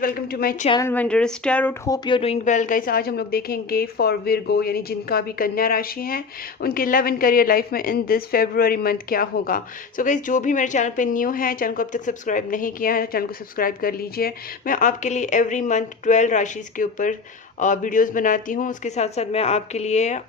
Welcome to my channel wondrous tarot. Hope you are doing well guys. आज हम लोग देखेंगे फॉर विर्गो यानी जिनका भी कन्या राशि है उनके लव एंड करियर लाइफ में इन दिस फेब्रुअरी मंथ क्या होगा। सो गाइस, जो भी मेरे चैनल पे न्यू है, चैनल को अब तक सब्सक्राइब नहीं किया है, चैनल को सब्सक्राइब कर लीजिए। मैं आपके लिए एवरी मंथ 12 राशिज के ऊपर वीडियोस बनाती हूँ। उसके साथ साथ मैं आपके लिए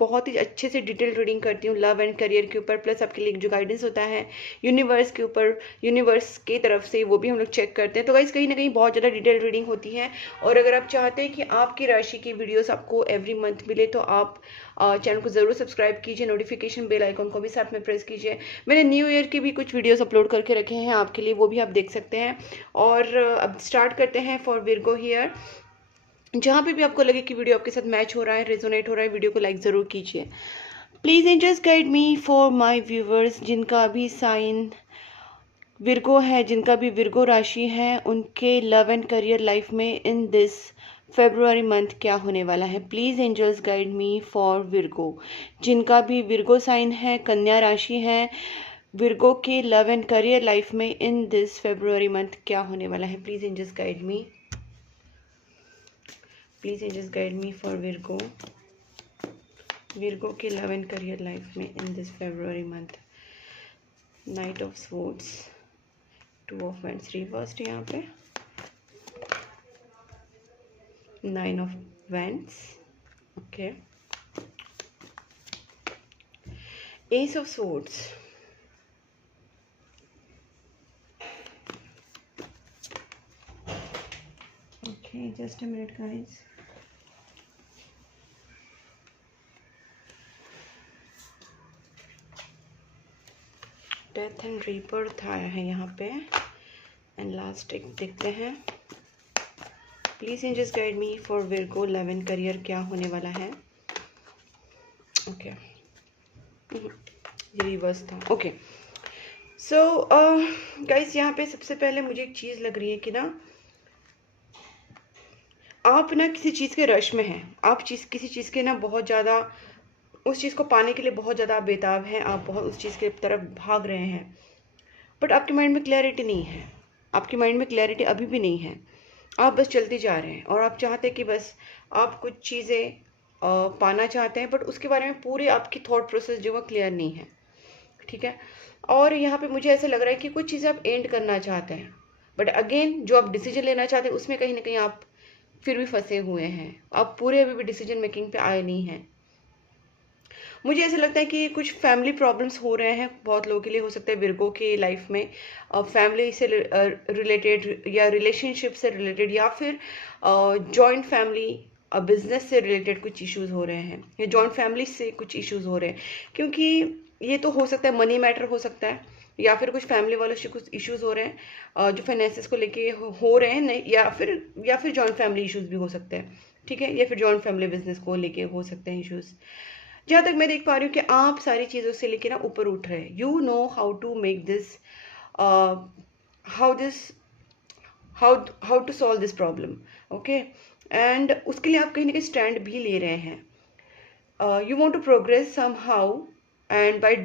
बहुत ही अच्छे से डिटेल रीडिंग करती हूँ लव एंड करियर के ऊपर, प्लस आपके लिए जो गाइडेंस होता है यूनिवर्स के ऊपर, यूनिवर्स की तरफ से, वो भी हम लोग चेक करते हैं। तो गाइस, कहीं ना कहीं बहुत ज़्यादा डिटेल रीडिंग होती है। और अगर आप चाहते हैं कि आपकी राशि की वीडियोस आपको एवरी मंथ मिले तो आप चैनल को ज़रूर सब्सक्राइब कीजिए, नोटिफिकेशन बेल आइकॉन को भी साथ में प्रेस कीजिए। मैंने न्यू ईयर के भी कुछ वीडियोस अपलोड करके रखे हैं आपके लिए, वो भी आप देख सकते हैं। और अब स्टार्ट करते हैं फॉर विर्गो हियर। जहाँ पे भी आपको लगे कि वीडियो आपके साथ मैच हो रहा है, रेजोनेट हो रहा है, वीडियो को लाइक ज़रूर कीजिए। Please angels guide me for my viewers जिनका भी साइन विर्गो है, जिनका भी विर्गो राशि है, उनके लव एंड करियर लाइफ में इन दिस फेब्रुअरी मंथ क्या होने वाला है। Please angels guide me for Virgo जिनका भी विर्गो साइन है, कन्या राशि है, विर्गो के लव एंड करियर लाइफ में इन दिस फेब्रुअरी मंथ क्या होने वाला है। Please angels guide me, please angels guide me for Virgo, Virgo के लव एंड करियर लाइफ में in this February month. Knight of swords, two of wands reversed, यहाँ पे 9 of wands, okay, ace of swords, okay, just a minute guys, death and rebirth आया है यहाँ पे, and last एक देखते हैं। Please angels guide me for Virgo love and career क्या होने वाला है। ओके, ये रिवर्स था। ओके, सो गाइस, यहाँ पे सबसे पहले मुझे एक चीज़ लग रही है कि ना आप ना किसी चीज़ के रश में हैं, आप किसी चीज़ के ना बहुत ज़्यादा उस चीज़ को पाने के लिए बहुत ज़्यादा आप बेताब हैं, आप बहुत उस चीज़ की तरफ भाग रहे हैं, बट आपके माइंड में क्लैरिटी नहीं है, आपके माइंड में क्लैरिटी अभी भी नहीं है। आप बस चलते जा रहे हैं और आप चाहते हैं कि बस आप कुछ चीज़ें पाना चाहते हैं, बट उसके बारे में पूरी आपकी थॉट प्रोसेस जो है क्लियर नहीं है, ठीक है। और यहाँ पे मुझे ऐसा लग रहा है कि कुछ चीज़ें आप एंड करना चाहते हैं, बट अगेन जो आप डिसीजन लेना चाहते हैं उसमें कहीं ना कहीं आप फिर भी फंसे हुए हैं, आप पूरे अभी भी डिसीजन मेकिंग पे आए नहीं हैं। मुझे ऐसा लगता है कि कुछ फैमिली प्रॉब्लम्स हो रहे हैं बहुत लोगों के लिए, हो सकता है विर्गो की लाइफ में फैमिली से रिलेटेड या रिलेशनशिप से रिलेटेड या फिर जॉइंट फैमिली बिजनेस से रिलेटेड कुछ इश्यूज हो रहे हैं, या जॉइंट फैमिली से कुछ इश्यूज हो रहे हैं। क्योंकि ये तो हो सकता है मनी मैटर हो सकता है, या फिर कुछ फैमिली वालों से कुछ इश्यूज हो रहे हैं जो फाइनेंसिस को लेके हो रहे हैं, नहीं, या फिर जॉइंट फैमिली इश्यूज भी हो सकते हैं, ठीक है, या फिर जॉइंट फैमिली बिजनेस को लेके हो सकते हैं इश्यूज। जहाँ तक मैं देख पा रही हूँ कि आप सारी चीज़ों से लेके ना ऊपर उठ रहे हैं। You know how to make this, how this, how to solve this problem, okay. And उसके लिए आप कहीं ना कहीं स्टैंड भी ले रहे हैं। You want to progress somehow, and by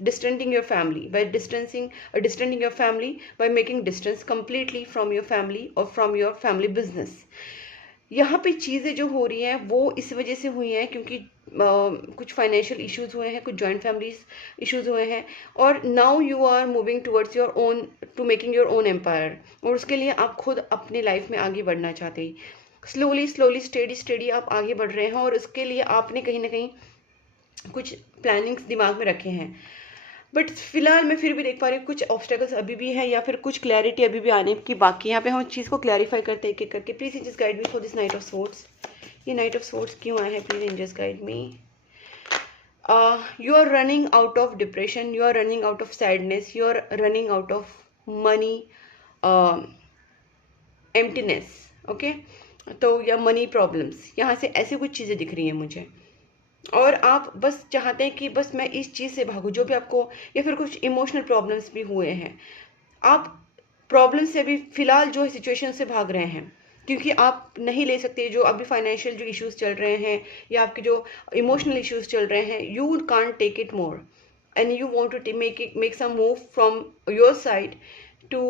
distancing your family, by distancing your family, by making distance completely from your family or from your family business। यहाँ पे चीज़ें जो हो रही हैं वो इस वजह से हुई हैं क्योंकि कुछ फाइनेंशियल इश्यूज हुए हैं, कुछ जॉइंट फैमिलीज इश्यूज हुए हैं, और now you are moving towards your own, to making your own empire. और उसके लिए आप खुद अपनी लाइफ में आगे बढ़ना चाहते हैं, स्लोली स्लोली स्टेडी आप आगे बढ़ रहे हैं, और उसके लिए आपने कहीं ना कहीं कुछ प्लानिंग्स दिमाग में रखे हैं। बट फिलहाल मैं फिर भी देख पा रही हूँ कुछ ऑब्स्टेकल्स अभी भी है, या फिर कुछ क्लैरिटी अभी भी आने की बाकी। यहाँ पे हम चीज़ को क्लैरिफाई करते हैं एक एक करके। Please angels guide me for this knight of swords. ये नाइट ऑफ स्वॉर्ड्स क्यों आया है? Please angels guide me. You are running out of depression, you are running out of sadness, you are running out of money emptiness, okay. तो या money problems, यहाँ से ऐसी कुछ चीज़ें दिख रही हैं मुझे, और आप बस चाहते हैं कि बस मैं इस चीज़ से भागूं जो भी आपको, या फिर कुछ इमोशनल प्रॉब्लम्स भी हुए हैं, आप प्रॉब्लम से अभी फिलहाल जो सिचुएशन से भाग रहे हैं क्योंकि आप नहीं ले सकते जो अभी फाइनेंशियल जो इश्यूज चल रहे हैं या आपके जो इमोशनल इश्यूज चल रहे हैं। You can't take it more and you want to make some move from your side to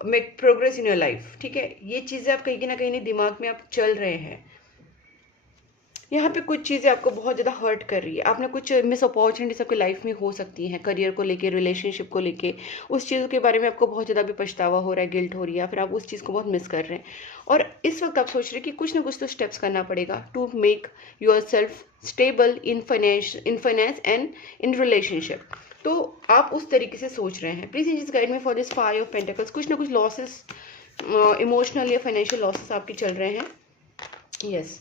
make progress in your life, ठीक है। ये चीज़ें आप कहीं ना कहीं दिमाग में आप चल रहे हैं। यहाँ पे कुछ चीज़ें आपको बहुत ज़्यादा हर्ट कर रही है, आपने कुछ मिस अपॉर्चुनिटीज आपकी लाइफ में हो सकती हैं, करियर को लेके, रिलेशनशिप को लेके, उस चीज़ों के बारे में आपको बहुत ज़्यादा भी पछतावा हो रहा है, गिल्ट हो रही है, या फिर आप उस चीज़ को बहुत मिस कर रहे हैं। और इस वक्त आप सोच रहे हैं कि कुछ ना कुछ तो स्टेप्स करना पड़ेगा to make yourself stable in finance and in relationship. तो आप उस तरीके से सोच रहे हैं। Please angels guide me for this 5 of pentacles. कुछ ना कुछ लॉसेस, इमोशनल या फाइनेंशियल लॉसेस आपके चल रहे हैं। यस।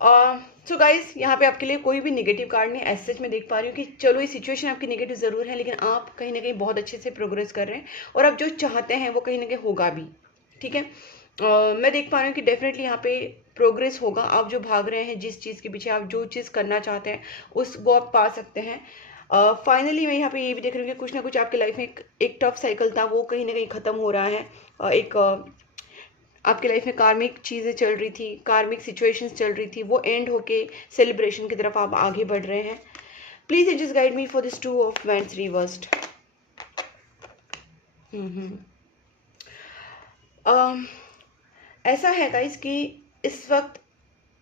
सो गाइज, यहाँ पे आपके लिए कोई भी नेगेटिव कार्ड नहीं। ऐसे मैं देख पा रही हूँ कि चलो ये सिचुएशन आपकी नेगेटिव ज़रूर है, लेकिन आप कहीं ना कहीं बहुत अच्छे से प्रोग्रेस कर रहे हैं, और आप जो चाहते हैं वो कहीं ना कहीं होगा भी, ठीक है। मैं देख पा रही हूँ कि डेफिनेटली यहाँ पे प्रोग्रेस होगा। आप जो भाग रहे हैं, जिस चीज़ के पीछे, आप जो चीज़ करना चाहते हैं उस वो आप पा सकते हैं। फाइनली मैं यहाँ पे ये भी देख रही हूँ कि कुछ ना कुछ आपकी लाइफ में एक टफ साइकिल था, वो कहीं ना कहीं ख़त्म हो रहा है। एक आपकी लाइफ में कार्मिक चीज़ें चल रही थी, कार्मिक सिचुएशंस चल रही थी, वो एंड होके सेलिब्रेशन की तरफ आप आगे बढ़ रहे हैं। Please angels guide me for this 2 of wands reversed. ऐसा है गाइस कि इस वक्त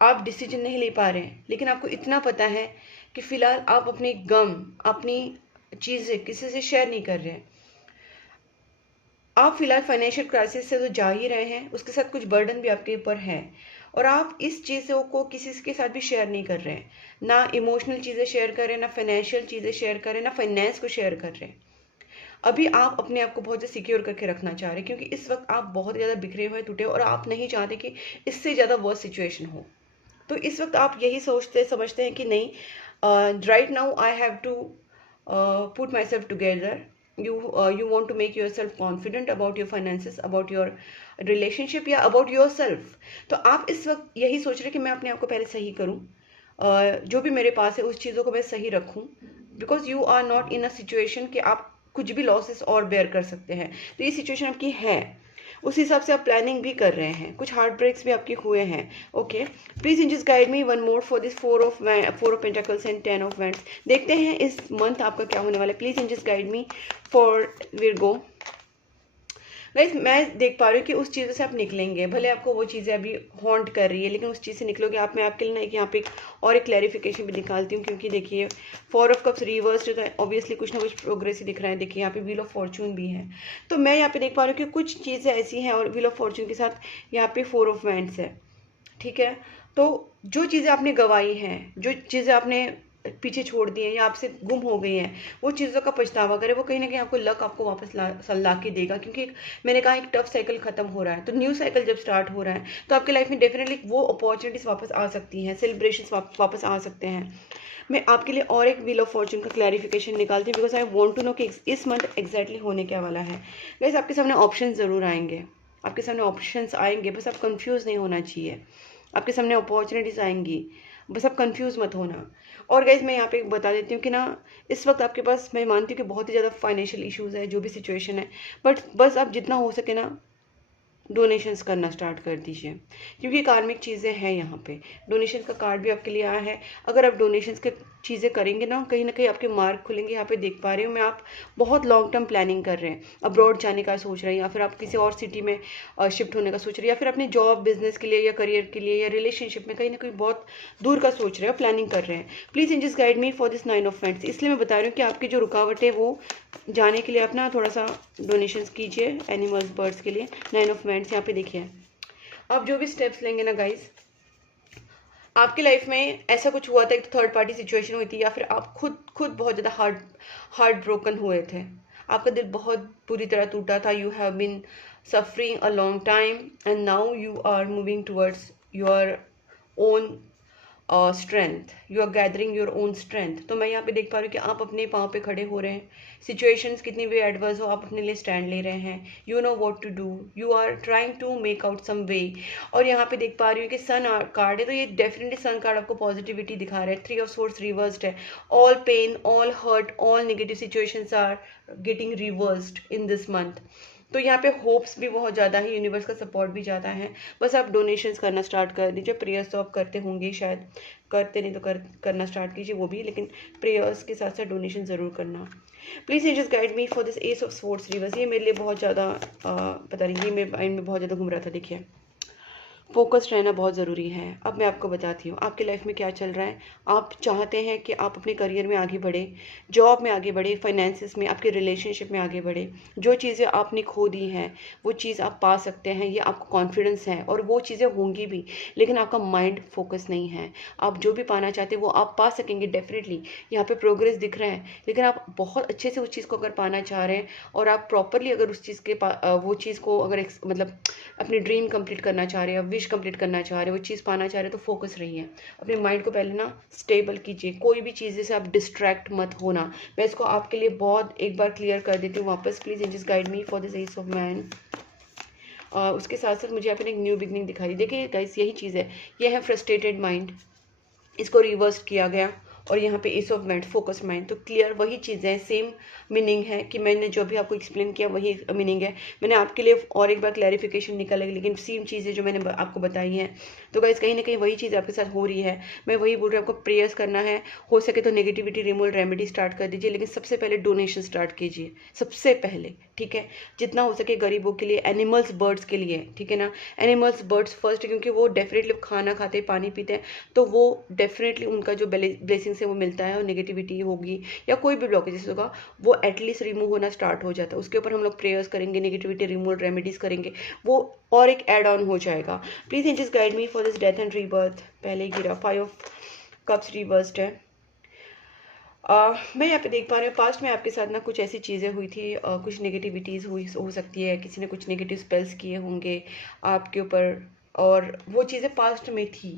आप डिसीजन नहीं ले पा रहे हैं, लेकिन आपको इतना पता है कि फिलहाल आप अपने गम, अपनी चीज़ें किसी से शेयर नहीं कर रहे हैं। आप फिलहाल फाइनेंशियल क्राइसिस से तो जा ही रहे हैं, उसके साथ कुछ बर्डन भी आपके ऊपर है, और आप इस चीज़ों को किसी के साथ भी शेयर नहीं कर रहे हैं। ना इमोशनल चीज़ें शेयर कर रहे हैं, ना फाइनेंशियल चीज़ें शेयर कर रहे हैं, ना फाइनेंस को शेयर कर रहे हैं। अभी आप अपने आप को बहुत ज़्यादा सिक्योर करके रखना चाह रहे हैं, क्योंकि इस वक्त आप बहुत ज़्यादा बिखरे हुए, टूटे, और आप नहीं चाहते कि इससे ज़्यादा वर्स्ट सिचुएशन हो। तो इस वक्त आप यही सोचते समझते हैं कि नहीं, right now I have to put myself together. You want to make yourself confident about your finances, about your relationship, या about yourself। तो आप इस वक्त यही सोच रहे हैं कि मैं अपने आप को पहले सही करूं, जो भी मेरे पास है उस चीज़ों को मैं सही रखूं, because you are not in a situation कि आप कुछ भी लॉसेस और बेयर कर सकते हैं। तो ये सिचुएशन आपकी है, उस हिसाब से आप प्लानिंग भी कर रहे हैं, कुछ हार्ट ब्रेक्स भी आपके हुए हैं। Okay, please angels guide me one more for this 4 of pentacles and 10 of wands. देखते हैं इस मंथ आपका क्या होने वाला है। Please angels guide me for Virgo. Guys, मैं देख पा रही हूँ कि उस चीज़ों से आप निकलेंगे, भले आपको वो चीज़ें अभी हॉन्ट कर रही है, लेकिन उस चीज़ से निकलोगे आप। मैं आपके लिए ना यहाँ पे एक क्लैरिफिकेशन भी निकालती हूँ, क्योंकि देखिए 4 ऑफ कप्स रिवर्स्ड है, ऑब्वियसली कुछ ना कुछ प्रोग्रेस ही दिख रहा है। देखिए यहाँ पे व्हील ऑफ फॉर्चून भी है, तो मैं यहाँ पे देख पा रही हूँ कि कुछ चीज़ें ऐसी हैं, और व्हील ऑफ फॉर्चून के साथ यहाँ पे 4 ऑफ वैंड्स है, ठीक है। तो जो चीज़ें आपने गंवाई हैं, जो चीज़ें आपने पीछे छोड़ दी हैं या आपसे गुम हो गई हैं, वो चीज़ों का पछतावा करें, वो कहीं ना कहीं आपको लक आपको वापस ला के देगा। क्योंकि मैंने कहा एक टफ साइकिल खत्म हो रहा है, तो न्यू साइकिल जब स्टार्ट हो रहा है तो आपकी लाइफ में डेफिनेटली वो अपॉर्चुनिटीज वापस आ सकती हैं, सेलिब्रेशन वापस आ सकते हैं। मैं आपके लिए और एक व्हील ऑफ फॉर्चून का क्लैरिफिकेशन निकालती हूँ, because I want to know कि इस मंथ एग्जैक्टली होने क्या वाला है। गाइस, आपके सामने ऑप्शन ज़रूर आएंगे, आपके सामने ऑप्शंस आएंगे, बस आप कंफ्यूज नहीं होना चाहिए। आपके सामने अपॉर्चुनिटीज़ आएंगी, बस आप कंफ्यूज मत होना। और गाइज, मैं यहाँ पे बता देती हूँ कि ना, इस वक्त आपके पास, मैं मानती हूँ कि बहुत ही ज़्यादा फाइनेंशियल इश्यूज़ है, जो भी सिचुएशन है, बट बस आप जितना हो सके ना डोनेशंस करना स्टार्ट कर दीजिए, क्योंकि कार्मिक चीज़ें हैं यहाँ पे। डोनेशन का कार्ड भी आपके लिए आया है। अगर आप डोनेशंस के चीज़ें करेंगे ना, कहीं ना कहीं आपके मार्ग खुलेंगे। यहाँ पे देख पा रही हूँ मैं, आप बहुत लॉन्ग टर्म प्लानिंग कर रहे हैं, अब्रॉड जाने का सोच रहे हैं, या फिर आप किसी और सिटी में शिफ्ट होने का सोच रहे हैं, या फिर अपने जॉब बिजनेस के लिए या करियर के लिए या रिलेशनशिप में कहीं ना कहीं बहुत दूर का सोच रहे हैं, प्लानिंग कर रहे हैं। Please angels guide me for this 9 of wands. इसलिए मैं बता रही हूँ कि आपकी जो रुकावट है वो जाने के लिए अपना थोड़ा सा डोनेशंस कीजिए एनिमल्स, बर्ड्स के लिए। 9 ऑफ वैंड्स यहाँ पे देखिए, आप जो भी स्टेप्स लेंगे ना गाइस, आपकी लाइफ में ऐसा कुछ हुआ था, एक थर्ड पार्टी सिचुएशन हुई थी, या फिर आप खुद बहुत ज़्यादा हार्ट ब्रोकन हुए थे, आपका दिल बहुत बुरी तरह टूटा था। You have been suffering a long time and now you are moving towards your own strength, you are gathering your own strength. तो मैं यहाँ पे देख पा रही हूँ कि आप अपने पाँव पे खड़े हो रहे हैं। सिचुएशंस कितनी भी एडवर्स हो, आप अपने लिए स्टैंड ले रहे हैं। You know what to do, you are trying to make out some way. और यहाँ पे देख पा रही हूँ कि सन कार्ड है, तो ये डेफिनेटली सन कार्ड आपको पॉजिटिविटी दिखा रहा है। 3 ऑफ सोर्स रिवर्स्ड है। All pain, all hurt, all negative situations are getting reversed in this month. तो यहाँ पे होप्स भी बहुत ज़्यादा है, यूनिवर्स का सपोर्ट भी ज़्यादा है। बस आप डोनेशंस करना स्टार्ट कर दीजिए। प्रेयर्स तो आप करते होंगे शायद, करते नहीं तो करना स्टार्ट कीजिए वो भी, लेकिन प्रेयर्स के साथ साथ डोनेशन ज़रूर करना। Please angels guide me for this ace of swords reverse. ये मेरे लिए बहुत ज़्यादा पता नहीं, ये मेरे माइंड में बहुत ज़्यादा घूम रहा था। देखिए, फोकस्ड रहना बहुत ज़रूरी है। अब मैं आपको बताती हूँ आपकी लाइफ में क्या चल रहा है। आप चाहते हैं कि आप अपने करियर में आगे बढ़े, जॉब में आगे बढ़े, फाइनेंसिस में, आपके रिलेशनशिप में आगे बढ़े। जो चीज़ें आपने खो दी हैं वो चीज़ आप पा सकते हैं, ये आपको कॉन्फिडेंस है और वो चीज़ें होंगी भी, लेकिन आपका माइंड फोकस नहीं है। आप जो भी पाना चाहते हैं वो आप पा सकेंगे डेफिनेटली। यहाँ पे प्रोग्रेस दिख रहा है, लेकिन आप बहुत अच्छे से उस चीज़ को अगर पाना चाह रहे हैं और आप प्रॉपरली अगर उस चीज़ के वो चीज़ को अगर मतलब अपनी ड्रीम कंप्लीट करना चाह रहे हैं, विश कंप्लीट करना चाह रहे हैं, वो चीज़ पाना चाह रहे हैं, तो फोकस रहिए। अपने माइंड को पहले ना स्टेबल कीजिए। कोई भी चीज़ से आप डिस्ट्रैक्ट मत होना। मैं इसको आपके लिए बहुत एक बार क्लियर कर देती हूँ वापस। Please angels guide me for this ace of man. उसके साथ साथ मुझे यहाँ पे एक न्यू बिगनिंग दिखाई। देखिए गाइस, यही चीज़ है, ये है फ्रस्ट्रेटेड माइंड, इसको रिवर्स किया गया। और यहाँ पे ace of mind, focused mind. तो क्लियर वही चीज़ें हैं, सेम मीनिंग है कि मैंने जो भी आपको एक्सप्लेन किया वही मीनिंग है। मैंने आपके लिए और एक बार क्लैरिफिकेशन निकाला, लेकिन सेम चीज़ें जो मैंने आपको बताई हैं। तो गाइस, कहीं ना कहीं वही चीज़ आपके साथ हो रही है। मैं वही बोल रही हूँ, आपको प्रेयर्स करना है। हो सके तो नेगेटिविटी रिमूवल रेमेडी स्टार्ट कर दीजिए, लेकिन सबसे पहले डोनेशन स्टार्ट कीजिए, सबसे पहले, ठीक है। जितना हो सके गरीबों के लिए, एनिमल्स, बर्ड्स के लिए, ठीक है ना। एनिमल्स, बर्ड्स फर्स्ट, क्योंकि वो डेफिनेटली खाना खाते, पानी पीते हैं, तो वो डेफिनेटली उनका जो ब्लेसिंग से वो मिलता है, और नेगेटिविटी होगी या कोई भी ब्लॉकेजेस होगा वो एटलीस्ट रिमूव होना स्टार्ट हो जाता है। उसके ऊपर हम लोग प्रेयर्स करेंगे, नेगेटिविटी रिमूवल रेमेडीज करेंगे, वो और एक एड ऑन हो जाएगा। Please angels guide me for this death and rebirth. पहले ही गिरा, 5 ऑफ कप्स रिवर्स्ड है। मैं यहाँ पे देख पा रही हूँ पास्ट में आपके साथ ना कुछ ऐसी चीज़ें हुई थी, कुछ नेगेटिविटीज़ हुई हो सकती है, किसी ने कुछ नेगेटिव स्पेल्स किए होंगे आपके ऊपर, और वो चीज़ें पास्ट में थी,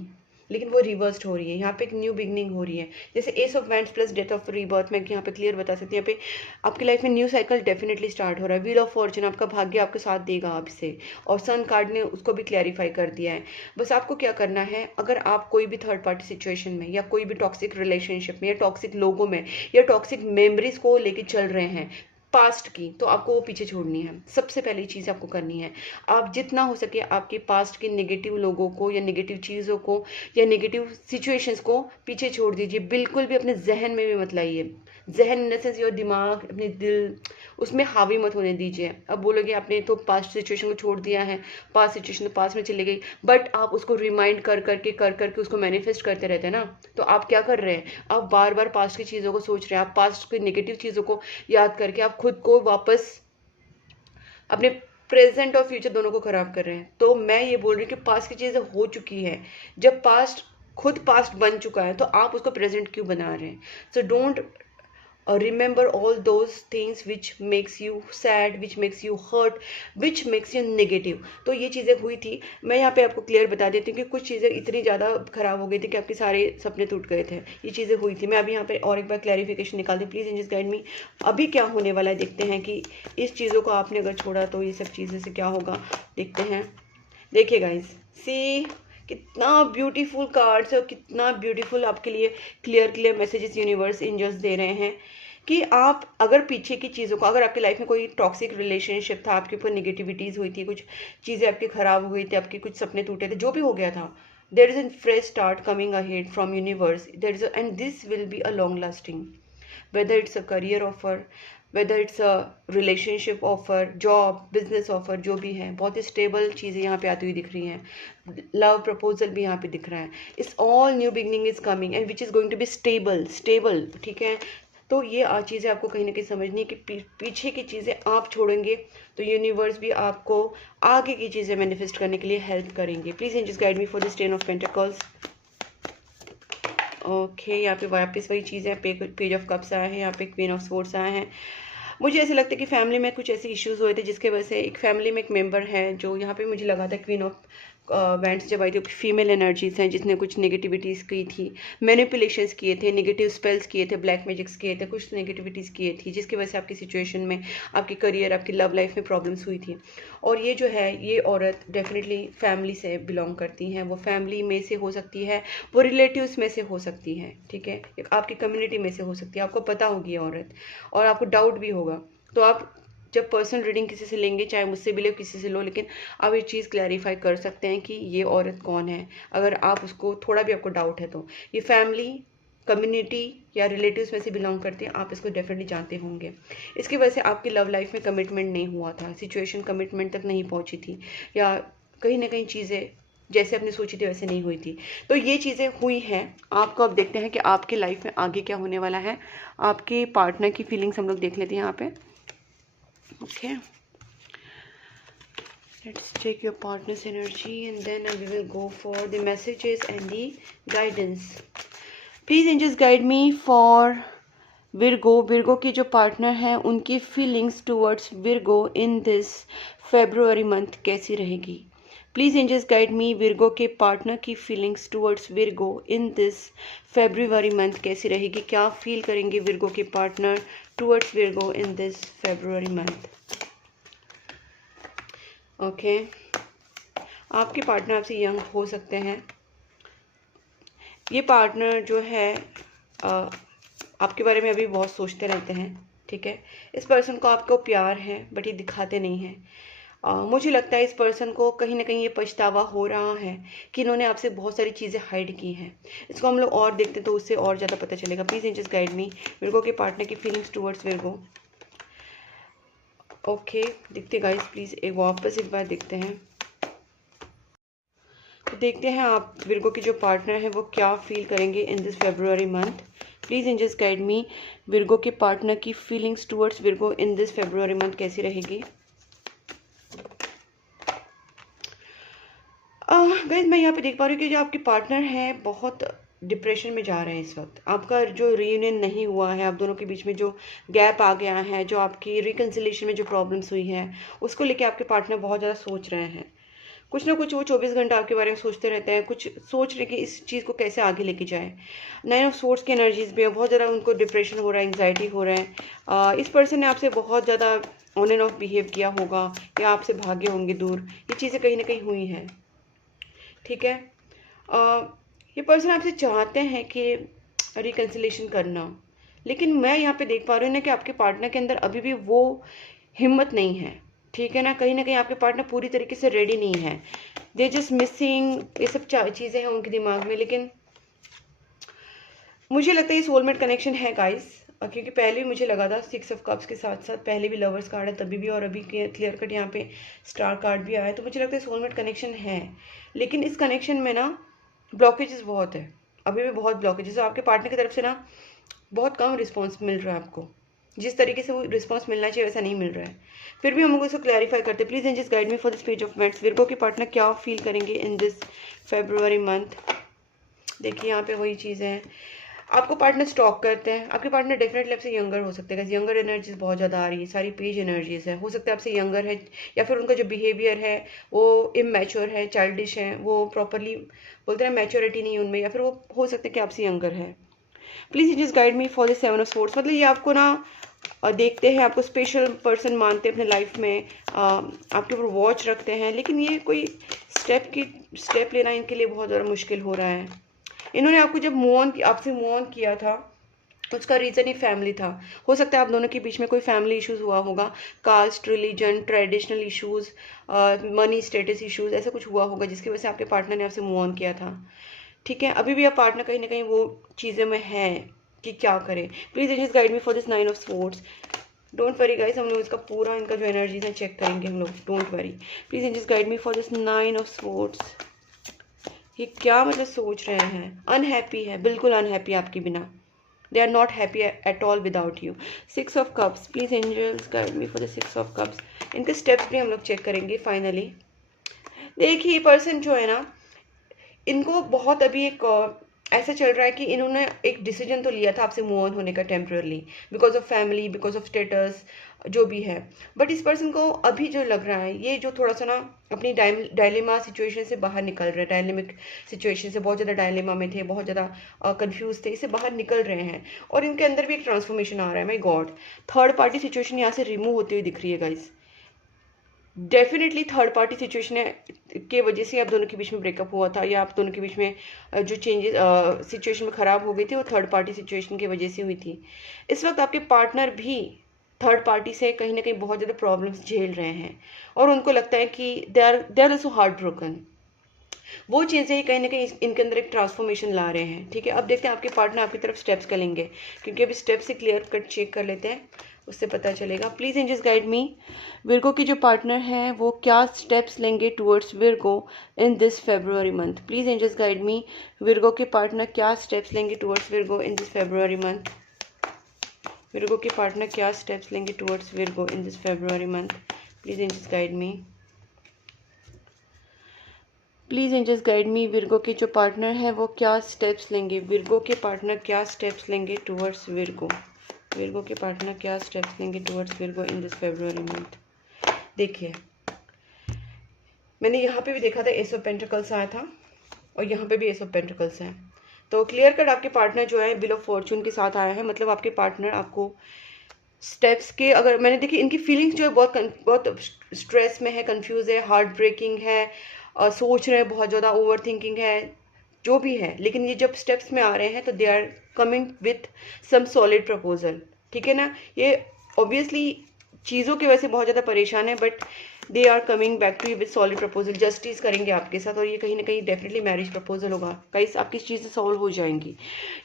लेकिन वो रिवर्स्ड हो रही है। यहाँ पे एक न्यू बिगनिंग हो रही है। जैसे S of wands plus death of rebirth, मैं यहाँ पे क्लियर बता सकती हूँ। यहाँ पे आपकी लाइफ में न्यू साइकिल डेफिनेटली स्टार्ट हो रहा है। व्हील ऑफ फॉर्चून, आपका भाग्य आपके साथ देगा आपसे, और सन कार्ड ने उसको भी क्लैरिफाई कर दिया है। बस आपको क्या करना है, अगर आप कोई भी थर्ड पार्टी सिचुएशन में या कोई भी टॉक्सिक रिलेशनशिप में या टॉक्सिक लोगों में या टॉक्सिक मेमोरीज को लेके चल रहे हैं पास्ट की, तो आपको वो पीछे छोड़नी है। सबसे पहली चीज़ आपको करनी है, आप जितना हो सके आपके पास्ट के नेगेटिव लोगों को या नेगेटिव चीज़ों को या नेगेटिव सिचुएशंस को पीछे छोड़ दीजिए। बिल्कुल भी अपने जहन में भी मत लाइए। जहन इन द सेंस योर दिमाग, अपने दिल, उसमें हावी मत होने दीजिए। अब बोलोगे आपने तो पास्ट सिचुएशन को छोड़ दिया है, पास्ट सिचुएशन तो पास्ट में चली गई, बट आप उसको रिमाइंड कर करके उसको मैनिफेस्ट करते रहते हैं ना, तो आप क्या कर रहे हैं, आप बार बार पास्ट की चीज़ों को सोच रहे हैं, आप पास्ट की नेगेटिव चीज़ों को याद करके आप खुद को वापस अपने प्रेजेंट और फ्यूचर दोनों को खराब कर रहे हैं। तो मैं ये बोल रही हूँ कि पास्ट की चीज़ें हो चुकी है। जब पास्ट खुद पास्ट बन चुका है तो आप उसको प्रेजेंट क्यों बना रहे हैं। So don't remember all those things which makes you sad, which makes you hurt, which makes you negative। तो ये चीज़ें हुई थी। मैं यहाँ पे आपको क्लियर बता देती हूँ कि कुछ चीज़ें इतनी ज़्यादा खराब हो गई थी कि आपके सारे सपने टूट गए थे। ये चीज़ें हुई थी। मैं अभी यहाँ पे और एक बार क्लैरिफिकेशन निकाल दी। Please angels guide me. अभी क्या होने वाला है देखते हैं कि इस चीज़ों को आपने अगर छोड़ा तो ये सब चीज़ें से क्या होगा, देखते हैं। देखिए गाइस, सी कितना ब्यूटीफुल कार्ड्स है और कितना ब्यूटीफुल आपके लिए क्लियर मैसेजेस यूनिवर्स एंजल्स दे रहे हैं कि आप अगर पीछे की चीज़ों को, अगर आपकी लाइफ में कोई टॉक्सिक रिलेशनशिप था, आपके ऊपर नेगेटिविटीज़ हुई थी, कुछ चीज़ें आपकी खराब हुई थी, आपके कुछ सपने टूटे थे, जो भी हो गया था, there is a fresh start coming ahead from universe. There is and this will be a long lasting, whether it's a career offer, whether it's a relationship offer, job, business offer, जो भी है, बहुत ही stable चीज़ें यहाँ पे आती हुई दिख रही हैं। लव प्रपोजल भी यहाँ पे दिख रहा है। It's all new beginning is coming and which is going to be stable, ठीक है। तो ये चीज़ें आपको कहीं ना कहीं समझनी है कि पीछे की चीज़ें आप छोड़ेंगे तो यूनिवर्स भी आपको आगे की चीज़ें मैनिफेस्ट करने के लिए हेल्प करेंगे। Please angels guide me for this 10 of pentacles. Okay, यहाँ पे वापस वही चीज़ है, पेज ऑफ कप्स आया है, यहाँ पे क्वीन ऑफ स्वॉर्ड्स आया है। मुझे ऐसे लगता है कि फैमिली में कुछ ऐसे इश्यूज हुए थे जिसके वजह से एक फैमिली में एक मेंबर है जो यहाँ पे मुझे लगा था क्वीन ऑफ बैंड्स जब आई थी, फीमेल एनर्जीज हैं जिसने कुछ नेगेटिविटीज़ की थी, मैनिपुलेशंस किए थे, नेगेटिव स्पेल्स किए थे, ब्लैक मैजिक्स किए थे, कुछ नेगेटिविटीज़ किए थी, जिसकी वजह से आपकी सिचुएशन में, आपकी करियर, आपकी लव लाइफ में प्रॉब्लम्स हुई थी। और ये जो है, ये औरत डेफिनेटली फैमिली से बिलोंग करती हैं। वो फैमिली में से हो सकती है, वो रिलेटिव्स में से हो सकती है, ठीक है, आपकी कम्युनिटी में से हो सकती है। आपको पता होगी ये औरत, और आपको डाउट भी होगा। तो आप जब पर्सनल रीडिंग किसी से लेंगे, चाहे मुझसे भी लो किसी से लो, लेकिन आप ये चीज़ क्लैरिफाई कर सकते हैं कि ये औरत कौन है, अगर आप उसको थोड़ा भी आपको डाउट है तो। ये फैमिली, कम्युनिटी या रिलेटिव्स में से बिलोंग करते हैं, आप इसको डेफिनेटली जानते होंगे। इसकी वजह से आपकी लव लाइफ में कमिटमेंट नहीं हुआ था, सिचुएशन कमिटमेंट तक नहीं पहुंची थी, या कहीं ना कहीं चीज़ें जैसे आपने सोची थी वैसे नहीं हुई थी। तो ये चीज़ें हुई हैं आपको। अब देखते हैं कि आपकी लाइफ में आगे क्या होने वाला है। आपके पार्टनर की फीलिंग्स हम लोग देख लेते हैं यहाँ पे। Okay, let's take your partner's energy and then we will go for the messages and the guidance. Please angels guide me for Virgo की जो पार्टनर है उनकी feelings towards Virgo in this February month कैसी रहेगी। Please angels guide me, Virgo के partner की feelings towards Virgo in this February month कैसी रहेगी। क्या फील करेंगे विर्गो के partner towards Virgo in this February month. Okay, आपके पार्टनर आपसे यंग हो सकते हैं। ये पार्टनर जो है आपके बारे में अभी बहुत सोचते रहते हैं, ठीक है। इस पर्सन को आपको प्यार है बट ये दिखाते नहीं हैं। मुझे लगता है इस पर्सन को कहीं ना कहीं ये पछतावा हो रहा है कि इन्होंने आपसे बहुत सारी चीज़ें हाइड की हैं। इसको हम लोग और देखते हैं तो उससे और ज़्यादा पता चलेगा। Please angels guide me, Virgo के पार्टनर की फीलिंग्स टुवर्ड्स विर्गो। ओके, देखते गाइस, प्लीज़ वापस एक बार देखते हैं। तो देखते हैं आप विर्गो की जो पार्टनर है वो क्या फील करेंगे in this February month. Please angels guide me, Virgo के पार्टनर की feelings towards Virgo in this February month कैसी रहेगी। गाइस, मैं यहाँ पे देख पा रही हूँ कि जो आपके पार्टनर है बहुत डिप्रेशन में जा रहे हैं इस वक्त। आपका जो रीयूनियन नहीं हुआ है, आप दोनों के बीच में जो गैप आ गया है, जो आपकी रिकन्सिलेशन में जो प्रॉब्लम्स हुई है, उसको लेके आपके पार्टनर बहुत ज़्यादा सोच रहे हैं। कुछ ना कुछ वो 24 घंटा आपके बारे में सोचते रहते हैं, कुछ सोच रहे कि इस चीज़ को कैसे आगे लेके जाए। नाइन ऑफ सोर्स की एनर्जीज भी है, बहुत ज़्यादा उनको डिप्रेशन हो रहा है, एंग्जाइटी हो रहा है। इस पर्सन ने आपसे बहुत ज़्यादा ऑन एंड ऑफ बिहेव किया होगा या आपसे भागे होंगे दूर। ये चीज़ें कहीं ना कहीं हुई हैं, ठीक है। ये पर्सन आपसे चाहते हैं कि रिकन्सिलेशन करना, लेकिन मैं यहाँ पे देख पा रही हूँ ना कि आपके पार्टनर के अंदर अभी भी वो हिम्मत नहीं है, ठीक है ना। कहीं आपके पार्टनर पूरी तरीके से रेडी नहीं है। दे जस्ट मिसिंग, ये सब चीज़ें हैं उनके दिमाग में। लेकिन मुझे लगता है ये सोलमेट कनेक्शन है गाइस, क्योंकि पहले भी मुझे लगा था 6 ऑफ कप्स के साथ साथ पहले भी लवर्स कार्ड है तभी भी, और अभी क्लियर कट यहाँ पे स्टार कार्ड भी आया। तो मुझे लगता है सोलमेट कनेक्शन है, लेकिन इस कनेक्शन में ना ब्लॉकेजेस बहुत है, अभी भी बहुत ब्लॉकेजेस। आपके पार्टनर की तरफ से ना बहुत कम रिस्पॉन्स मिल रहा है आपको, जिस तरीके से वो रिस्पॉन्स मिलना चाहिए वैसा नहीं मिल रहा है। फिर भी हम लोग इसको क्लैरिफाई करते हैं। Please angels guide me for this page of मेंट्स। विर्गो के पार्टनर क्या फील करेंगे इन दिस फेब्रुअरी मंथ। देखिए यहाँ पे वही चीज़ें हैं, आपको पार्टनर स्टॉक करते हैं। आपके पार्टनर डेफिनेटली आपसे यंगर हो सकते हैं, यंगर एनर्जीज बहुत ज़्यादा आ रही है, सारी पेज एनर्जीज है। हो सकता है आपसे यंगर है, या फिर उनका जो बिहेवियर है वो इमैच्योर है, चाइल्डिश है, वो प्रॉपरली बोलते हैं मैच्योरिटी नहीं उनमें, या फिर वो हो सकता है कि आपसे यंगर है। Please just guide me for the 7 of swords. मतलब ये आपको ना देखते हैं, आपको स्पेशल पर्सन मानते हैं अपने लाइफ में, आपके ऊपर वॉच रखते हैं, लेकिन ये कोई स्टेप लेना इनके लिए बहुत ज़्यादा मुश्किल हो रहा है। इन्होंने आपको जब आपसे मूव ऑन किया था उसका रीज़न ही फैमिली था। हो सकता है आप दोनों के बीच में कोई फैमिली इश्यूज हुआ होगा, caste, religion, traditional issues, money status issues, ऐसा कुछ हुआ होगा जिसकी वजह से आपके पार्टनर ने आपसे मूव ऑन किया था, ठीक है। अभी भी आप पार्टनर कहीं ना कहीं वो चीज़ें में है कि क्या करें। Please angels guide me for this 9 of swords. Don't worry guys, हम लोग इसका पूरा इनका जो एनर्जीज है चेक करेंगे हम लोग, don't worry. Please angels guide me for this 9 of swords. ये क्या मतलब सोच रहे हैं, अनहैप्पी है, बिल्कुल अनहैप्पी आपके बिना। They are not happy at all without you. 6 of cups. Please angels guide me for the 6 of cups. इनके स्टेप्स भी हम लोग चेक करेंगे फाइनली। देखिए पर्सन जो है ना, इनको बहुत अभी एक ऐसा चल रहा है कि इन्होंने एक डिसीजन तो लिया था आपसे मूव ऑन होने का temporary, because of family, because of status, जो भी है। बट इस पर्सन को अभी जो लग रहा है ये जो थोड़ा सा ना अपनी डायलेमा सिचुएशन से बाहर निकल रहे हैं, डायलेमिक सिचुएशन से बहुत ज़्यादा डायलेमा में थे, बहुत ज़्यादा कंफ्यूज थे, इससे बाहर निकल रहे हैं। और इनके अंदर भी एक ट्रांसफॉर्मेशन आ रहा है। My God, third party situation यहाँ से रिमूव होती हुई दिख रही है guys. Definitely third party situation के वजह से आप दोनों के बीच में ब्रेकअप हुआ था, या आप दोनों के बीच में जो चेंजेस सिचुएशन में ख़राब हो गई थी वो थर्ड पार्टी सिचुएशन की वजह से हुई थी। इस वक्त आपके पार्टनर भी थर्ड पार्टी से कहीं ना कहीं बहुत ज़्यादा प्रॉब्लम्स झेल रहे हैं और उनको लगता है कि they are also heartbroken. वो चीज़ें ही कहीं ना कहीं इनके अंदर एक ट्रांसफॉर्मेशन ला रहे हैं। ठीक है, अब देखते हैं आपके पार्टनर आपकी तरफ स्टेप्स क्या लेंगे, क्योंकि अभी स्टेप से क्लियर कट चेक कर लेते हैं, उससे पता चलेगा। Please angels guide me, Virgo की जो पार्टनर है वो क्या स्टेप्स लेंगे towards Virgo in this February month. Please angels guide me, Virgo के पार्टनर क्या स्टेप्स लेंगे towards Virgo in this February month. Virgo के पार्टनर क्या स्टेप्स लेंगे towards Virgo in this February month. Please angels guide me, please angels guide me, Virgo के जो partner है वो क्या स्टेप्स लेंगे, विर्गो के पार्टनर क्या स्टेप्स लेंगे टुवर्ड्स विर्गो, विर्गो के पार्टनर क्या स्टेप्स लेंगे towards Virgo in this February month. देखिए, मैंने यहाँ पे भी देखा था एस ऑफ पेंटिकल्स आया था और यहाँ पे भी एस ऑफ पेंटिकल्स है, तो क्लियर कट आपके पार्टनर जो है व्हील ऑफ फॉर्चून के साथ आया है। मतलब आपके पार्टनर आपको स्टेप्स के, अगर मैंने देखी इनकी फीलिंग्स जो है बहुत स्ट्रेस में है, कंफ्यूज है, हार्ट ब्रेकिंग है, सोच रहे हैं बहुत ज़्यादा, ओवर थिंकिंग है, जो भी है, लेकिन ये जब स्टेप्स में आ रहे हैं तो they are coming with some solid proposal. ठीक है ना, ये ऑब्वियसली चीज़ों की वजह से बहुत ज़्यादा परेशान है, but they are coming back to you with solid proposal, justice करेंगे आपके साथ, और ये कहीं ना कहीं डेफिनेटली मैरिज प्रपोजल होगा। गाइस, आपकी चीज़ें सॉल्व हो जाएंगी,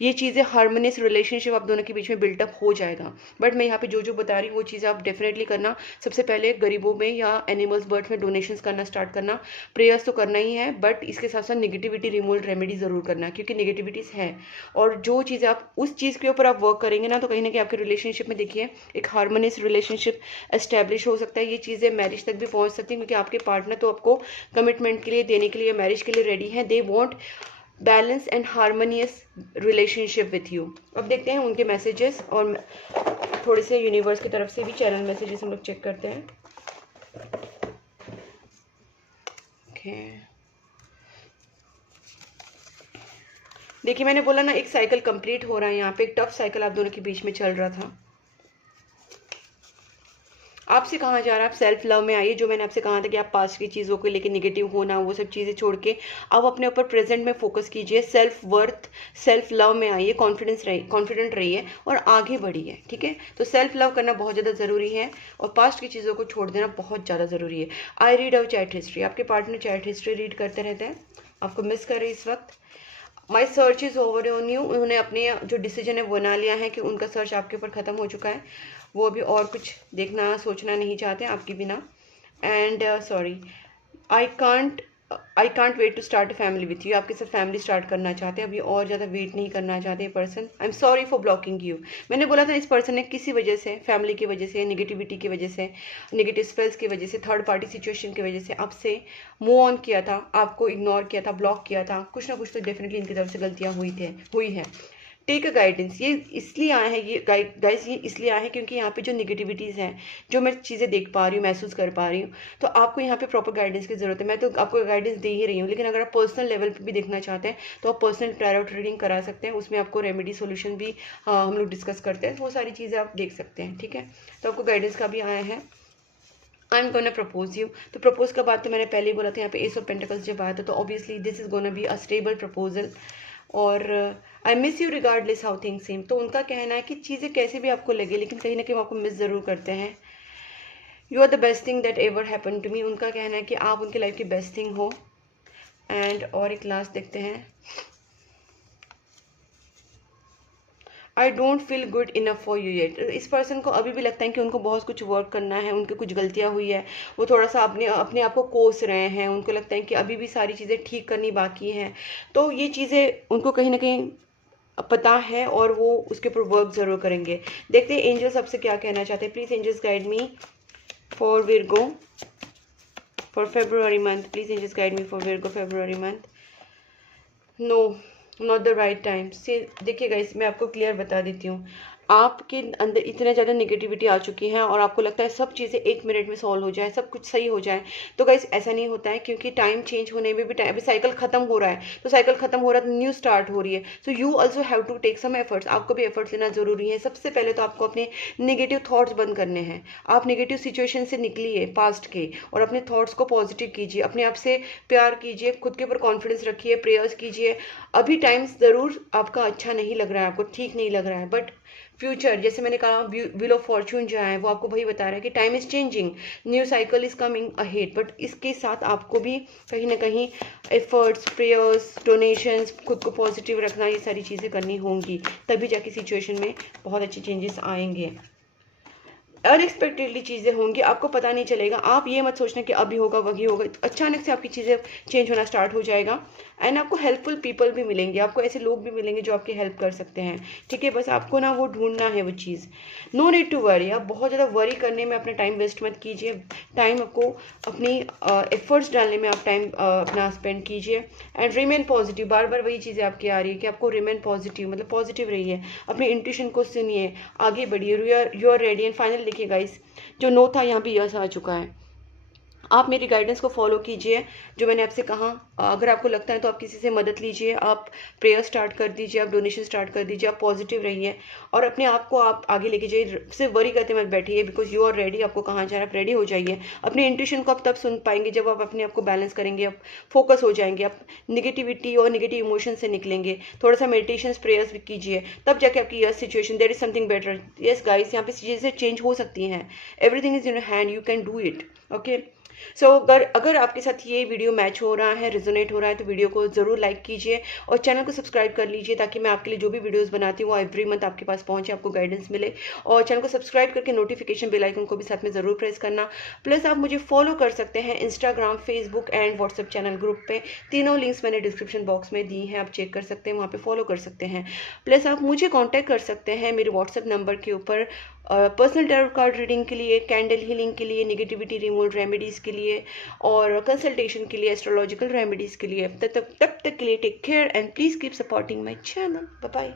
ये चीज़ें हार्मोनियस रिलेशनशिप आप दोनों के बीच में बिल्टअप हो जाएगा। बट मैं यहाँ पे जो बता रही हूँ वो चीज़ें आप डेफिनेटली करना। सबसे पहले गरीबों में या एनिमल्स बर्ड्स में डोनेशंस करना स्टार्ट करना, प्रेयर्स तो करना ही है, बट इसके साथ साथ निगेटिविटी रिमूवल रेमेडी ज़रूर करना, क्योंकि निगेटिविटीज़ है, और जो चीज़ें आप उस चीज़ के ऊपर आप वर्क करेंगे ना, तो कहीं ना कहीं आपके रिलेशनशिप में देखिए एक हार्मोनियस रिलेशनशिप एस्टेब्लिश हो सकता है। ये चीज़ें मैरिज तक भी पहुँच सकती हैं, क्योंकि आपके पार्टनर तो आपको कमिटमेंट के लिए देने के लिए, मैरिज के लिए रेडी हैं। They want balance and harmonious relationship with you. अब देखते हैं उनके मैसेजेस, और थोड़े से यूनिवर्स की तरफ से भी चैनल मैसेजेस हम लोग चेक करते हैं। ओके, देखिए मैंने बोला ना एक साइकिल कंप्लीट हो रहा है, यहाँ पे एक टफ साइकिल आप दोनों के बीच में चल रहा था। आपसे कहा जा रहा है आप सेल्फ लव में आइए, जो मैंने आपसे कहा था कि आप पास्ट की चीज़ों को लेकर निगेटिव होना, वो सब चीज़ें छोड़ के आप अपने ऊपर प्रेजेंट में फोकस कीजिए, सेल्फ वर्थ, सेल्फ लव में आइए, कॉन्फिडेंट रहिए और आगे बढ़िए। ठीक है, तो सेल्फ लव करना बहुत ज़्यादा ज़रूरी है और पास्ट की चीज़ों को छोड़ देना बहुत ज़्यादा ज़रूरी है। I read our chat history, आपके पार्टनर चैट हिस्ट्री रीड करते रहते हैं, आपको मिस कर रहे इस वक्त। My search is over on you, उन्होंने अपने जो डिसीजन है वो बना लिया है कि उनका सर्च आपके ऊपर ख़त्म हो चुका है, वो अभी और कुछ देखना सोचना नहीं चाहते आपके बिना। And sorry, I can't wait to start a family with you, आपके साथ फैमिली स्टार्ट करना चाहते हैं, अभी और ज़्यादा वेट नहीं करना चाहते person. I am sorry for blocking you, मैंने बोला था इस पर्सन ने किसी वजह से, फैमिली की वजह से, नेगेटिविटी की वजह से, नेगेटिव स्पेल्स की वजह से, थर्ड पार्टी सिचुएशन की वजह से आपसे मूव ऑन किया था, आपको इग्नोर किया था, ब्लॉक किया था, कुछ ना कुछ तो डेफिनेटली इनकी तरफ से गलतियाँ हुई है। टेक अ गाइडेंस, ये इसलिए आए हैं, ये गाइस ये इसलिए आए हैं क्योंकि यहाँ पे जो नेगेटिविटीज़ हैं, जो मैं चीज़ें देख पा रही हूँ, महसूस कर पा रही हूँ, तो आपको यहाँ पे प्रॉपर गाइडेंस की ज़रूरत है। मैं तो आपको गाइडेंस दे ही रही हूँ, लेकिन अगर आप पर्सनल लेवल पे भी देखना चाहते हैं तो आप पर्सनल टैरोट रीडिंग करा सकते हैं, उसमें आपको रेमेडी सोल्यूशन भी हम लोग डिस्कस करते हैं, वो सारी चीज़ें आप देख सकते हैं। ठीक है, तो आपको गाइडेंस का भी आया है। I am gonna propose you, तो प्रपोज का बात तो मैंने पहले ही बोला था, यहाँ पे एस ऑफ पेंटिकल्स जब आया था, तो obviously this is gonna be a stable proposal. और I miss you regardless how things seem, तो उनका कहना है कि चीज़ें कैसे भी आपको लगे, लेकिन कहीं ना कहीं आपको मिस ज़रूर करते हैं। You are the best thing that ever happen to me, उनका कहना है कि आप उनकी लाइफ की बेस्ट थिंग हो। एंड और एक लास्ट देखते हैं, I don't feel good enough for you yet, इस पर्सन को अभी भी लगता है कि उनको बहुत कुछ वर्क करना है, उनकी कुछ गलतियाँ हुई है, वो थोड़ा सा अपने आप को कोस रहे हैं, उनको लगता है कि अभी भी सारी चीज़ें ठीक करनी बाकी हैं, तो ये चीज़ें उनको कहीं ना कहीं पता है और वो उसके ऊपर वर्क ज़रूर करेंगे। देखते हैं एंजल्स आपसे क्या कहना चाहते हैं। Please angels guide me for Virgo for February month, please angels guide me for Virgo February month. No, not the right time से। देखिए गाइस, मैं आपको क्लियर बता देती हूँ, आपके अंदर इतने ज़्यादा नेगेटिविटी आ चुकी है और आपको लगता है सब चीज़ें 1 मिनट में सॉल्व हो जाए, सब कुछ सही हो जाए, तो गाइस ऐसा नहीं होता है, क्योंकि टाइम चेंज होने में भी टाइम, अभी साइकिल खत्म हो रहा है, तो साइकिल खत्म हो रहा है तो न्यू स्टार्ट हो रही है, so you also have to take some efforts, आपको भी एफर्ट्स लेना जरूरी है। सबसे पहले तो आपको अपने नेगेटिव थॉट्स बंद करने हैं, आप नेगेटिव सिचुएशन से निकलिए पास्ट के और अपने थॉट्स को पॉजिटिव कीजिए, अपने आप से प्यार कीजिए, खुद के ऊपर कॉन्फिडेंस रखिए, प्रेयर्स कीजिए। अभी टाइम ज़रूर आपका अच्छा नहीं लग रहा है, आपको ठीक नहीं लग रहा है, बट फ्यूचर, जैसे मैंने कहा व्हील ऑफ फॉर्चून जो है वो आपको वही बता रहा है कि time is changing, new cycle is coming ahead, but इसके साथ आपको भी कहीं ना कहीं एफर्ट्स, प्रेयर्स, डोनेशंस, खुद को पॉजिटिव रखना, ये सारी चीज़ें करनी होंगी, तभी जाके सिचुएशन में बहुत अच्छे चेंजेस आएंगे। अनएक्सपेक्टेडली चीज़ें होंगी, आपको पता नहीं चलेगा। आप ये मत सोचना कि अभी होगा वही होगा, अचानक से आपकी चीज़ें चेंज होना स्टार्ट हो जाएगा। एंड आपको हेल्पफुल पीपल भी मिलेंगे, आपको ऐसे लोग भी मिलेंगे जो आपकी हेल्प कर सकते हैं, ठीक है। बस आपको ना वो ढूंढना है वो चीज़। नो नीड टू वरी, आप बहुत ज़्यादा वरी करने में अपना टाइम वेस्ट मत कीजिए। टाइम आपको अपनी एफर्ट्स डालने में आप टाइम अपना स्पेंड कीजिए। एंड रिमेन पॉजिटिव, बार बार वही चीज़ें आपकी आ रही है कि आपको रिमेन पॉजिटिव, मतलब पॉजिटिव रहिए, अपनी इंट्यूशन को सुनिए, आगे बढ़िए। You are ready. And final देखिए गाइस, जो नो था यहाँ भी यस आ चुका है। आप मेरी गाइडेंस को फॉलो कीजिए, जो मैंने आपसे कहा। अगर आपको लगता है तो आप किसी से मदद लीजिए, आप प्रेयर स्टार्ट कर दीजिए, आप डोनेशन स्टार्ट कर दीजिए, आप पॉजिटिव रहिए और अपने आप को आप आगे लेके जाइए। सिर्फ वरी करते मत बैठिए, बिकॉज यू आर रेडी। आपको कहाँ जाना है, आप रेडी हो जाइए। अपनी इंट्यूशन को आप तब सुन पाएंगे जब आप अपने आप को बैलेंस करेंगे, आप फोकस हो जाएंगे, आप निगेटिविटी और निगेटिव इमोशन से निकलेंगे। थोड़ा सा मेडिटेशन, प्रेयर्स भी कीजिए, तब जाके आपकी yes situation, there is something better. Yes guys, यहाँ पे चीज़ें चेंज हो सकती हैं। Everything is in your hand, you can do it. Okay, so अगर आपके साथ ये वीडियो मैच हो रहा है, रिजोनेट हो रहा है, तो वीडियो को ज़रूर लाइक कीजिए और चैनल को सब्सक्राइब कर लीजिए, ताकि मैं आपके लिए जो भी वीडियोस बनाती हूँ वो एवरी मंथ आपके पास पहुँचे, आपको गाइडेंस मिले। और चैनल को सब्सक्राइब करके नोटिफिकेशन बेल आइकन को भी साथ में ज़रूर प्रेस करना। प्लस आप मुझे फॉलो कर सकते हैं Instagram, Facebook and WhatsApp channel group पे। तीनों लिंक्स मैंने डिस्क्रिप्शन बॉक्स में दी हैं, आप चेक कर सकते हैं, वहाँ पे फॉलो कर सकते हैं। प्लस आप मुझे कॉन्टैक्ट कर सकते हैं मेरे व्हाट्सएप नंबर के ऊपर, पर्सनल टैरोट कार्ड रीडिंग के लिए, कैंडल हीलिंग के लिए, नेगेटिविटी रिमूवल रेमेडीज़ के लिए और कंसल्टेशन के लिए, एस्ट्रोलॉजिकल रेमेडीज़ के लिए। तब तक के लिए take care and please keep supporting my channel. Bye bye.